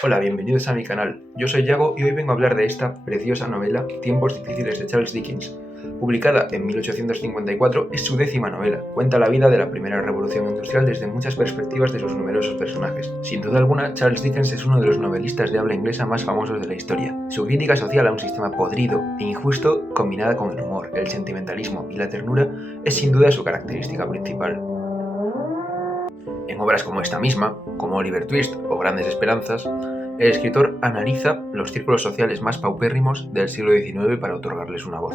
Hola, bienvenidos a mi canal. Yo soy Yago y hoy vengo a hablar de esta preciosa novela Tiempos difíciles de Charles Dickens. Publicada en 1854, es su 10ª novela. Cuenta la vida de la primera revolución industrial desde muchas perspectivas de sus numerosos personajes. Sin duda alguna, Charles Dickens es uno de los novelistas de habla inglesa más famosos de la historia. Su crítica social a un sistema podrido e injusto, combinada con el humor, el sentimentalismo y la ternura, es sin duda su característica principal. En obras como esta misma, como Oliver Twist o Grandes Esperanzas, el escritor analiza los círculos sociales más paupérrimos del siglo XIX para otorgarles una voz.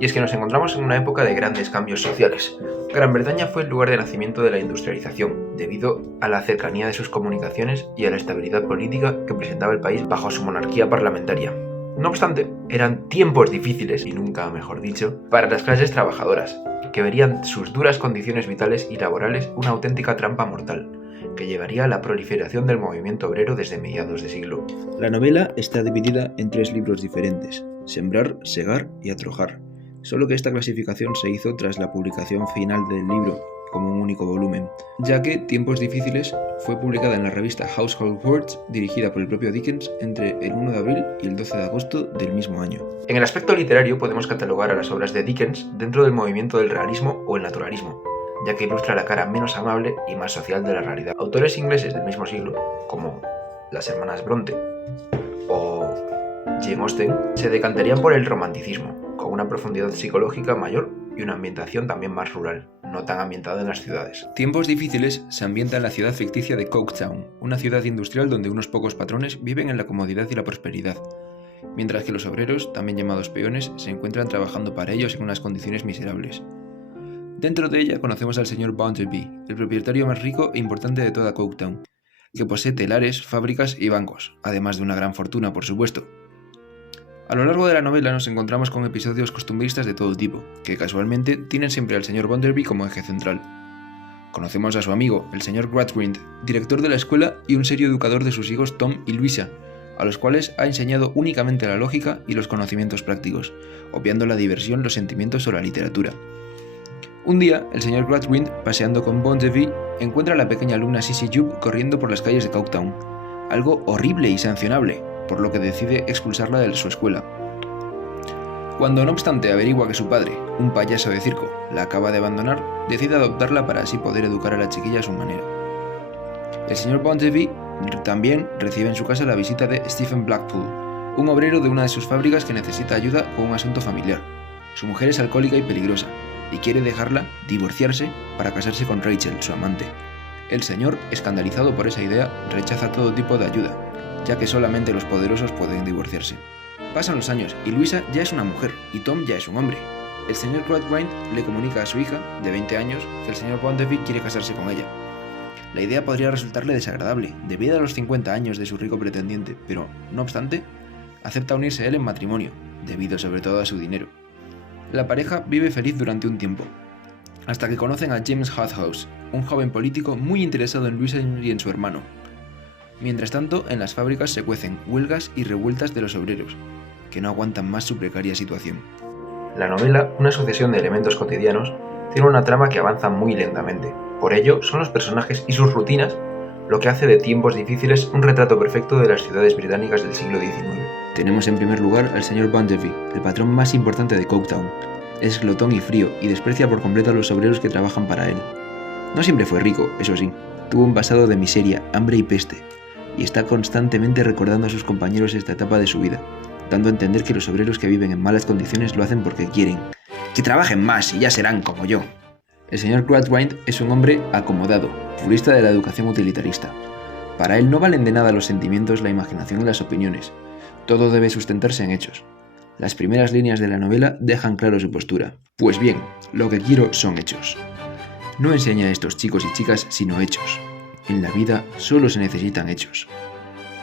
Y es que nos encontramos en una época de grandes cambios sociales. Gran Bretaña fue el lugar de nacimiento de la industrialización, debido a la cercanía de sus comunicaciones y a la estabilidad política que presentaba el país bajo su monarquía parlamentaria. No obstante, eran tiempos difíciles, y nunca mejor dicho, para las clases trabajadoras, que verían sus duras condiciones vitales y laborales una auténtica trampa mortal, que llevaría a la proliferación del movimiento obrero desde mediados de siglo. La novela está dividida en 3 libros diferentes: Sembrar, Segar y Atrojar, solo que esta clasificación se hizo tras la publicación final del libro como un único volumen, ya que Tiempos difíciles fue publicada en la revista Household Words, dirigida por el propio Dickens, entre el 1 de abril y el 12 de agosto del mismo año. En el aspecto literario podemos catalogar a las obras de Dickens dentro del movimiento del realismo o el naturalismo, ya que ilustra la cara menos amable y más social de la realidad. Autores ingleses del mismo siglo, como las hermanas Bronte o Jane Austen, se decantarían por el romanticismo, con una profundidad psicológica mayor y una ambientación también más rural, no tan ambientada en las ciudades. Tiempos difíciles se ambienta en la ciudad ficticia de Coketown, una ciudad industrial donde unos pocos patrones viven en la comodidad y la prosperidad, mientras que los obreros, también llamados peones, se encuentran trabajando para ellos en unas condiciones miserables. Dentro de ella conocemos al señor Bounderby, el propietario más rico e importante de toda Coketown, que posee telares, fábricas y bancos, además de una gran fortuna, por supuesto. A lo largo de la novela nos encontramos con episodios costumbristas de todo tipo, que casualmente tienen siempre al señor Bounderby como eje central. Conocemos a su amigo, el señor Gradgrind, director de la escuela y un serio educador de sus hijos Tom y Louisa, a los cuales ha enseñado únicamente la lógica y los conocimientos prácticos, obviando la diversión, los sentimientos o la literatura. Un día, el señor Gradgrind, paseando con Bounderby, encuentra a la pequeña alumna Sissy Jupe corriendo por las calles de Coketown, algo horrible y sancionable, por lo que decide expulsarla de su escuela. Cuando no obstante averigua que su padre, un payaso de circo, la acaba de abandonar, decide adoptarla para así poder educar a la chiquilla a su manera. El señor Bounderby también recibe en su casa la visita de Stephen Blackpool, un obrero de una de sus fábricas que necesita ayuda con un asunto familiar. Su mujer es alcohólica y peligrosa, y quiere dejarla, divorciarse, para casarse con Rachel, su amante. El señor, escandalizado por esa idea, rechaza todo tipo de ayuda, ya que solamente los poderosos pueden divorciarse. Pasan los años y Louisa ya es una mujer y Tom ya es un hombre. El señor Gradgrind le comunica a su hija, de 20 años, que el señor Bounderby quiere casarse con ella. La idea podría resultarle desagradable, debido a los 50 años de su rico pretendiente, pero, no obstante, acepta unirse a él en matrimonio, debido sobre todo a su dinero. La pareja vive feliz durante un tiempo, hasta que conocen a James Harthouse, un joven político muy interesado en Louisa y en su hermano. Mientras tanto, en las fábricas se cuecen huelgas y revueltas de los obreros, que no aguantan más su precaria situación. La novela, una sucesión de elementos cotidianos, tiene una trama que avanza muy lentamente. Por ello, son los personajes y sus rutinas lo que hace de Tiempos difíciles un retrato perfecto de las ciudades británicas del siglo XIX. Tenemos en primer lugar al señor Bounderby, el patrón más importante de Coketown. Es glotón y frío y desprecia por completo a los obreros que trabajan para él. No siempre fue rico, eso sí. Tuvo un pasado de miseria, hambre y peste, y está constantemente recordando a sus compañeros esta etapa de su vida, dando a entender que los obreros que viven en malas condiciones lo hacen porque quieren. Que trabajen más y ya serán como yo. El señor Gradgrind es un hombre acomodado, purista de la educación utilitarista. Para él no valen de nada los sentimientos, la imaginación y las opiniones. Todo debe sustentarse en hechos. Las primeras líneas de la novela dejan claro su postura. Pues bien, lo que quiero son hechos. No enseña a estos chicos y chicas sino hechos. En la vida solo se necesitan hechos.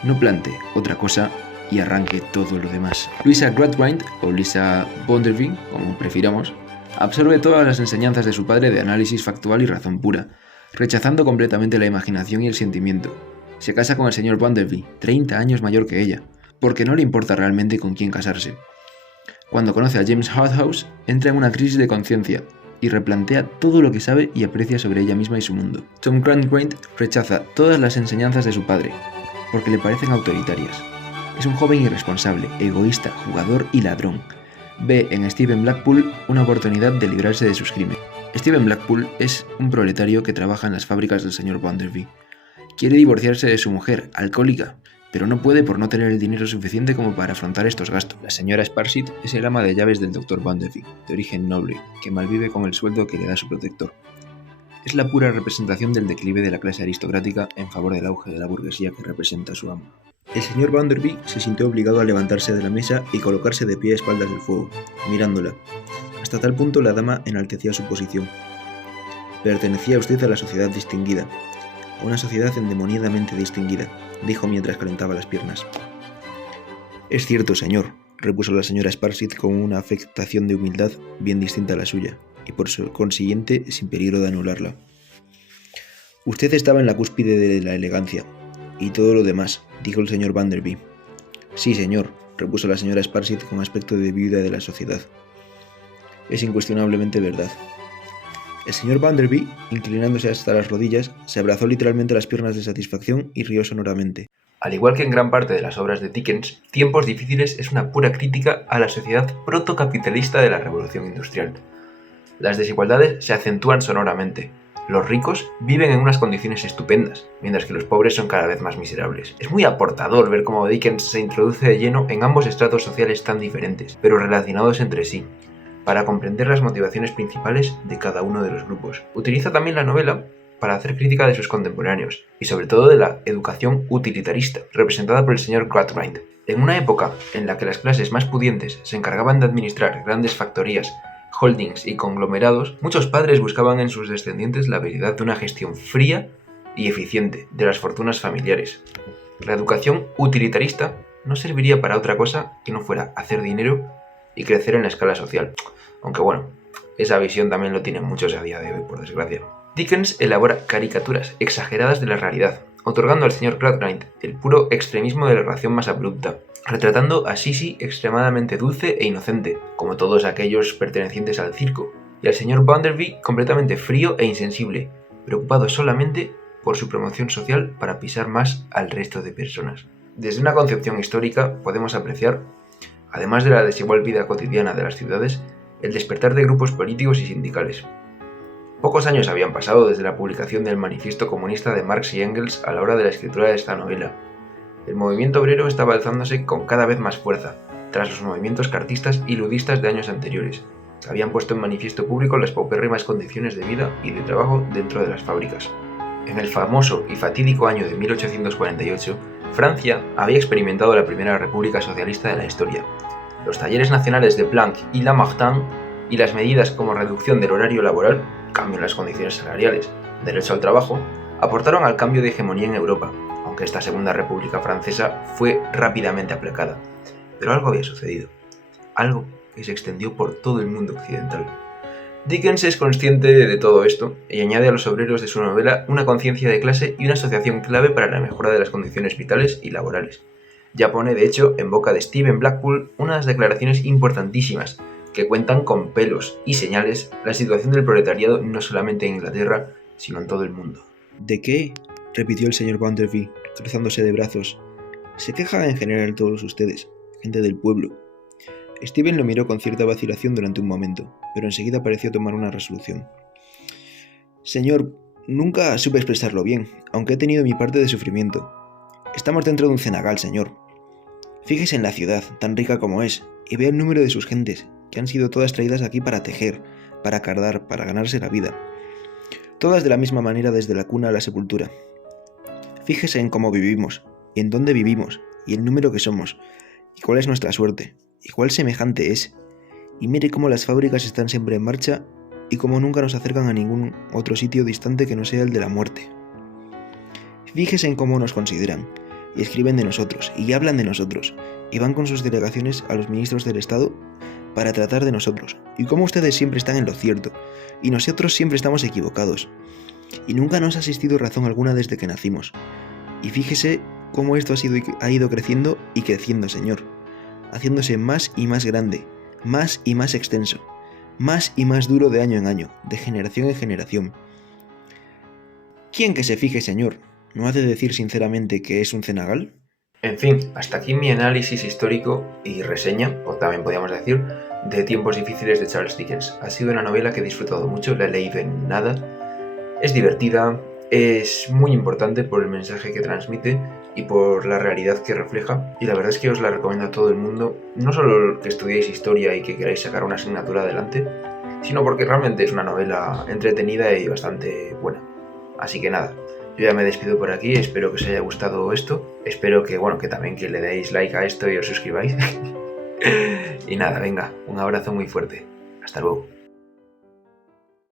No plante otra cosa y arranque todo lo demás. Louisa Gradgrind, o Louisa Bounderby, como prefiramos, absorbe todas las enseñanzas de su padre de análisis factual y razón pura, rechazando completamente la imaginación y el sentimiento. Se casa con el señor Bounderby, 30 años mayor que ella, porque no le importa realmente con quién casarse. Cuando conoce a James Harthouse, entra en una crisis de conciencia y replantea todo lo que sabe y aprecia sobre ella misma y su mundo. Tom Gradgrind rechaza todas las enseñanzas de su padre, porque le parecen autoritarias. Es un joven irresponsable, egoísta, jugador y ladrón. Ve en Steven Blackpool una oportunidad de librarse de sus crímenes. Steven Blackpool es un proletario que trabaja en las fábricas del señor Bounderby. Quiere divorciarse de su mujer, alcohólica, pero no puede por no tener el dinero suficiente como para afrontar estos gastos. La señora Sparsit es el ama de llaves del Dr. Bounderby, de origen noble, que malvive con el sueldo que le da su protector. Es la pura representación del declive de la clase aristocrática en favor del auge de la burguesía que representa a su amo. El señor Bounderby se sintió obligado a levantarse de la mesa y colocarse de pie a espaldas del fuego, mirándola. Hasta tal punto la dama enaltecía su posición. Pertenecía usted a la sociedad distinguida, a una sociedad endemoniadamente distinguida, dijo mientras calentaba las piernas. Es cierto, señor, repuso la señora Sparsit con una afectación de humildad bien distinta a la suya, y por consiguiente sin peligro de anularla. Usted estaba en la cúspide de la elegancia, y todo lo demás, dijo el señor Bounderby. Sí, señor, repuso la señora Sparsit con aspecto de viuda de la sociedad. Es incuestionablemente verdad. El señor Bounderby, inclinándose hasta las rodillas, se abrazó literalmente las piernas de satisfacción y rió sonoramente. Al igual que en gran parte de las obras de Dickens, Tiempos difíciles es una pura crítica a la sociedad protocapitalista de la Revolución Industrial. Las desigualdades se acentúan sonoramente. Los ricos viven en unas condiciones estupendas, mientras que los pobres son cada vez más miserables. Es muy aportador ver cómo Dickens se introduce de lleno en ambos estratos sociales tan diferentes, pero relacionados entre sí, para comprender las motivaciones principales de cada uno de los grupos. Utiliza también la novela para hacer crítica de sus contemporáneos, y sobre todo de la educación utilitarista, representada por el señor Gradgrind. En una época en la que las clases más pudientes se encargaban de administrar grandes factorías, holdings y conglomerados, muchos padres buscaban en sus descendientes la habilidad de una gestión fría y eficiente de las fortunas familiares. La educación utilitarista no serviría para otra cosa que no fuera hacer dinero y crecer en la escala social. Aunque bueno, esa visión también lo tienen muchos a día de hoy, por desgracia. Dickens elabora caricaturas exageradas de la realidad, otorgando al señor Gradgrind el puro extremismo de la relación más abrupta, retratando a Sissy extremadamente dulce e inocente, como todos aquellos pertenecientes al circo, y al señor Bounderby completamente frío e insensible, preocupado solamente por su promoción social para pisar más al resto de personas. Desde una concepción histórica podemos apreciar, además de la desigual vida cotidiana de las ciudades, el despertar de grupos políticos y sindicales. Pocos años habían pasado desde la publicación del Manifiesto Comunista de Marx y Engels a la hora de la escritura de esta novela. El movimiento obrero estaba alzándose con cada vez más fuerza, tras los movimientos cartistas y ludistas de años anteriores, que habían puesto en manifiesto público las paupérrimas condiciones de vida y de trabajo dentro de las fábricas. En el famoso y fatídico año de 1848, Francia había experimentado la primera república socialista de la historia. Los talleres nacionales de Planck y Lamartine y las medidas como reducción del horario laboral, cambio en las condiciones salariales, derecho al trabajo, aportaron al cambio de hegemonía en Europa, aunque esta segunda república francesa fue rápidamente aplacada. Pero algo había sucedido, algo que se extendió por todo el mundo occidental. Dickens es consciente de todo esto y añade a los obreros de su novela una conciencia de clase y una asociación clave para la mejora de las condiciones vitales y laborales. Ya pone, de hecho, en boca de Steven Blackpool unas declaraciones importantísimas que cuentan con pelos y señales la situación del proletariado no solamente en Inglaterra, sino en todo el mundo. ¿De qué?, repitió el señor Bounderby, cruzándose de brazos. Se quejan en general todos ustedes, gente del pueblo. Steven lo miró con cierta vacilación durante un momento, pero enseguida pareció tomar una resolución. Señor, nunca supe expresarlo bien, aunque he tenido mi parte de sufrimiento. Estamos dentro de un cenagal, señor. Fíjese en la ciudad, tan rica como es, y vea el número de sus gentes, que han sido todas traídas aquí para tejer, para cardar, para ganarse la vida. Todas de la misma manera desde la cuna a la sepultura. Fíjese en cómo vivimos, y en dónde vivimos, y el número que somos, y cuál es nuestra suerte, y cuál semejante es. Y mire cómo las fábricas están siempre en marcha, y cómo nunca nos acercan a ningún otro sitio distante que no sea el de la muerte. Fíjese en cómo nos consideran, y escriben de nosotros, y hablan de nosotros, y van con sus delegaciones a los ministros del Estado para tratar de nosotros, y cómo ustedes siempre están en lo cierto, y nosotros siempre estamos equivocados, y nunca nos ha asistido razón alguna desde que nacimos. Y fíjese cómo esto ha ido creciendo y creciendo, señor, haciéndose más y más grande, más y más extenso, más y más duro de año en año, de generación en generación. ¿Quién que se fije, señor? ¿No ha de decir sinceramente que es un cenagal? En fin, hasta aquí mi análisis histórico y reseña, o también podríamos decir, de Tiempos difíciles de Charles Dickens. Ha sido una novela que he disfrutado mucho, la he leído en nada, es divertida, es muy importante por el mensaje que transmite y por la realidad que refleja, y la verdad es que os la recomiendo a todo el mundo, no solo que estudiéis historia y que queráis sacar una asignatura adelante, sino porque realmente es una novela entretenida y bastante buena. Así que nada, yo ya me despido por aquí, espero que os haya gustado esto, espero que también que le deis like a esto y os suscribáis. Y nada, venga, un abrazo muy fuerte. Hasta luego.